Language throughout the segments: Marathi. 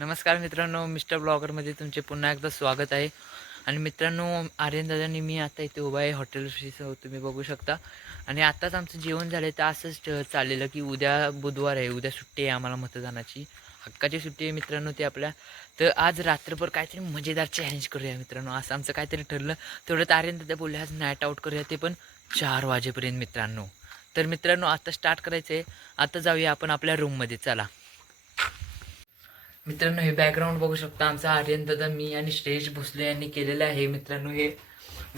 नमस्कार मित्रांनो, मिस्टर ब्लॉगरमध्ये तुमचे पुन्हा एकदा स्वागत आहे. आणि मित्रांनो, आर्यन दादांनी मी आता इथे उभा आहे हॉटेलशी, तुम्ही बघू शकता. आणि आत्ताच आमचं जेवण झालं तर असंच चाललेलं की उद्या बुधवार आहे, उद्या सुट्टी आहे आम्हाला मतदानाची. हक्काची सुट्टी आहे मित्रांनो ती आपल्या. तर आज रात्रभर काहीतरी मजेदार चॅलेंज करूया मित्रांनो, असं आमचं काहीतरी ठरलं. तेवढं आर्यन दादा बोलले आज नाईट आऊट करूया, ते पण 4 वाजेपर्यंत मित्रांनो. तर मित्रांनो आता स्टार्ट करायचं आहे. आता जाऊया आपण आपल्या रूममध्ये, चला. मित्रांनो हे बॅकग्राऊंड बघू शकता, आमचा आर्यन दादा, मी आणि श्रेयश भोसले यांनी केलेलं आहे मित्रांनो हे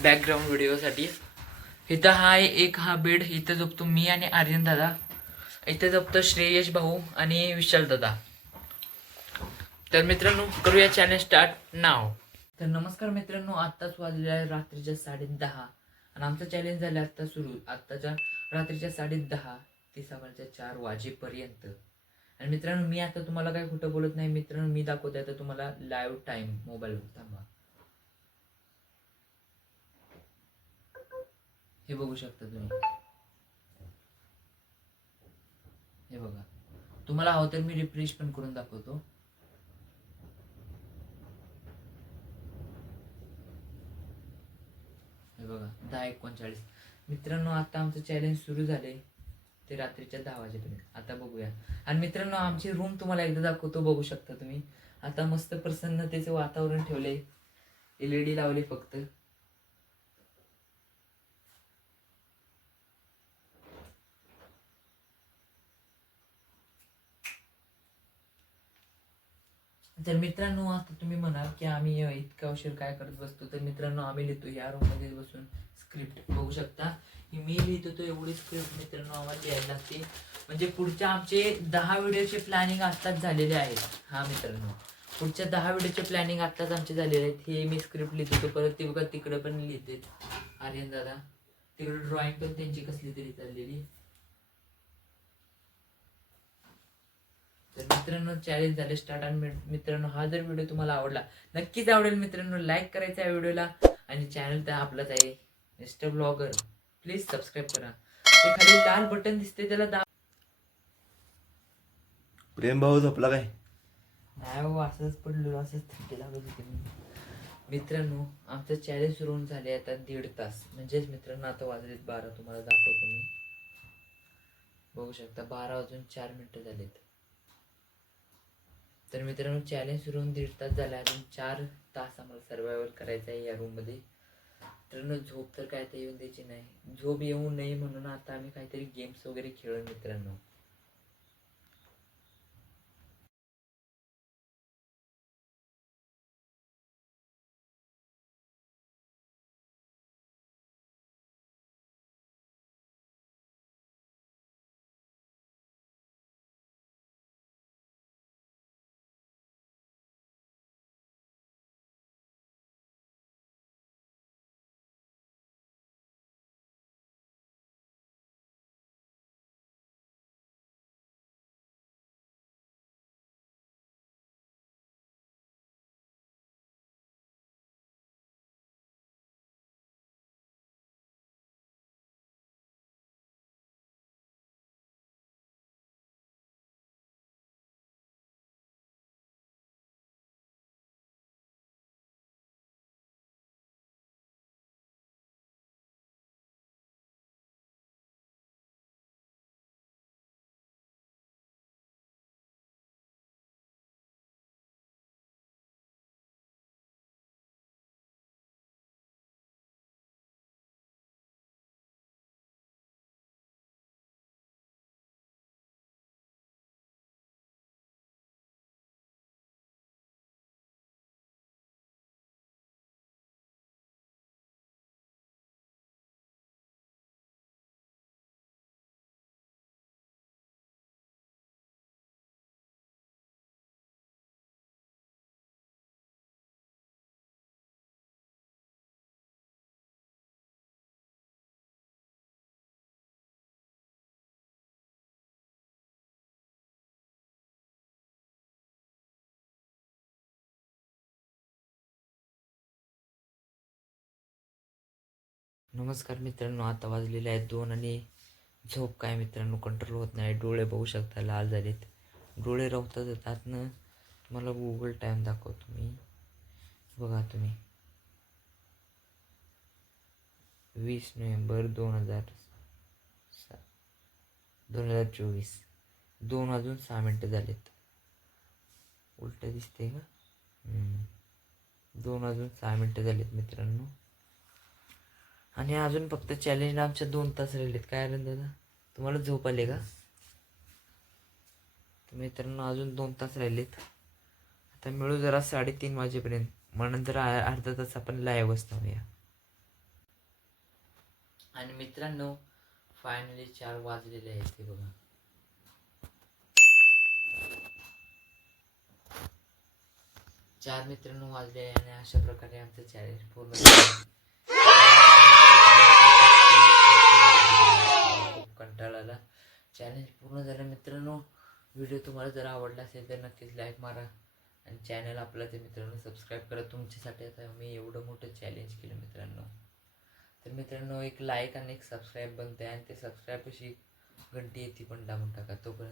बॅकग्राऊंड व्हिडिओसाठी. इथं हा बेड, इथं झोपतो मी आणि आर्यन दादा. इथं झोपतो श्रेयश भाऊ आणि विशाल दादा. तर मित्रांनो करूया चॅलेंज स्टार्ट नाव. तर नमस्कार मित्रांनो, आत्ताच वाजले आहे रात्रीच्या 10:30 आणि आमचं चॅलेंज झालं आत्ता सुरू, आत्ताच्या रात्रीच्या 10:30 ते सकाळच्या 4 वाजेपर्यंत. आणि मित्रांनो मी आता तुम्हाला काय खोटं बोलत नाही मित्रांनो, मी दाखवते आता तुम्हाला लाईव्ह टाइम मोबाईलवर. थांबा, हे बघू शकता तुम्ही. हे बघा, तुम्हाला हवं तर मी रिफ्रेश पण करून दाखवतो. हे बघा 10:39. मित्रांनो आता आमचं चॅलेंज सुरू झाले ते रात्रीच्या 10 वाजेपर्यंत. आता बघूया. आणि मित्रांनो आमची रूम तुम्हाला एकदा दाखवतो, बघू शकता तुम्ही. आता मस्त प्रसन्नतेचे वातावरण ठेवले, LED लावले फक्त. तर मित्रांनो आता तुम्ही म्हणाल की आम्ही इतका उशीर काय करत बसतो. तर मित्रांनो आम्ही लिहितो या रूम मध्ये बसून स्क्रिप्ट, बघू शकता की मी लिहितो तो एवढी स्क्रिप्ट मित्रांनो आम्हाला लिहायला लागते. म्हणजे पुढच्या आमचे 10 व्हिडिओचे प्लॅनिंग आत्ताच झालेले आहेत. हा मित्रांनो, पुढच्या 10 व्हिडिओचे प्लॅनिंग आत्ताच आमचे झालेले आहेत. हे मी स्क्रिप्ट लिहितो. परत ते बघा तिकडे पण लिहिते आर्यन दादा, तिकडे ड्रॉइंग पण त्यांची कसली तरी चाललेली. तर मित्रांनो चॅलेंज झाले स्टार्ट. आणि मित्रांनो हा जर व्हिडिओ तुम्हाला आवडला, नक्कीच आवडेल मित्रांनो, लाईक करायचा आहे व्हिडिओला. आणि चॅनल तर आपलंच आहे मिस्टर ब्लॉगर, प्लीज सबस्क्राईब करा. ते खाली लाल बटन दिसते त्याला दाब. प्रेम भाऊ झोपला काय? नाही हो, असंच पडलो, असंच थंडी लागत होती म्हणून. मित्रांनो आमचं चॅलेंज सुरू होऊन झाले आता 1.5 तास. म्हणजेच मित्रांनो आता वाजलेत 12, तुम्हाला दाखवतो मी. बघू शकता 12 वाजून 4 मिनिटं झालेत. तर मित्रांनो चॅलेंज सुरू होऊन 1.5 तास झाला, अजून 4 तास आम्हाला सर्वायवल करायचं आहे या रूममध्ये. मित्रांनो झोप तर काय तर येऊन द्यायची नाही, झोप येऊ नये म्हणून आता आम्ही काहीतरी गेम्स वगैरे खेळू मित्रांनो. नमस्कार मित्रांनो, आता वाजलेले आहेत 2 आणि झोप काय मित्रांनो कंट्रोल होत नाही. डोळे बघू शकता लाल झालेत, डोळे रवतात त्यातनं. तुम्हाला गुगल टाईम दाखवतो मी. बघा तुम्ही 20 नोव्हेंबर 2024 2:06 झालेत. उलट दिसते का? 2:06 झालेत मित्रांनो. आणि अजून फक्त चॅलेंज आमच्या 2 तास राहिलेत. काय आलं दादा, तुम्हाला झोप आले का? तर मित्रांनो अजून 2 तास राहिलेत. आता मिळू जरा 3:30 वाजेपर्यंत. मग नंतर अर्धा तास आपण लाईव्ह असतो. आणि मित्रांनो फायनली 4 वाजलेले आहेत ते बघा. 4 मित्रांनो वाजले आणि अशा प्रकारे आमचं चॅलेंज पूर्ण झालं. खूप कंटाळा चॅलेंज पूर्ण झालं मित्रांनो. व्हिडिओ तुम्हाला जर आवडला असेल तर नक्कीच लाईक मारा आणि चॅनल आपला ते मित्रांनो सबस्क्राईब करा. तुमच्यासाठी आता मी एवढं मोठं चॅलेंज केलं मित्रांनो. तर मित्रांनो एक लाईक आणि एक सबस्क्राईब बनते आणि ते सबस्क्राईब अशी घंटी येते पण दाबून टाका. तोपर्यंत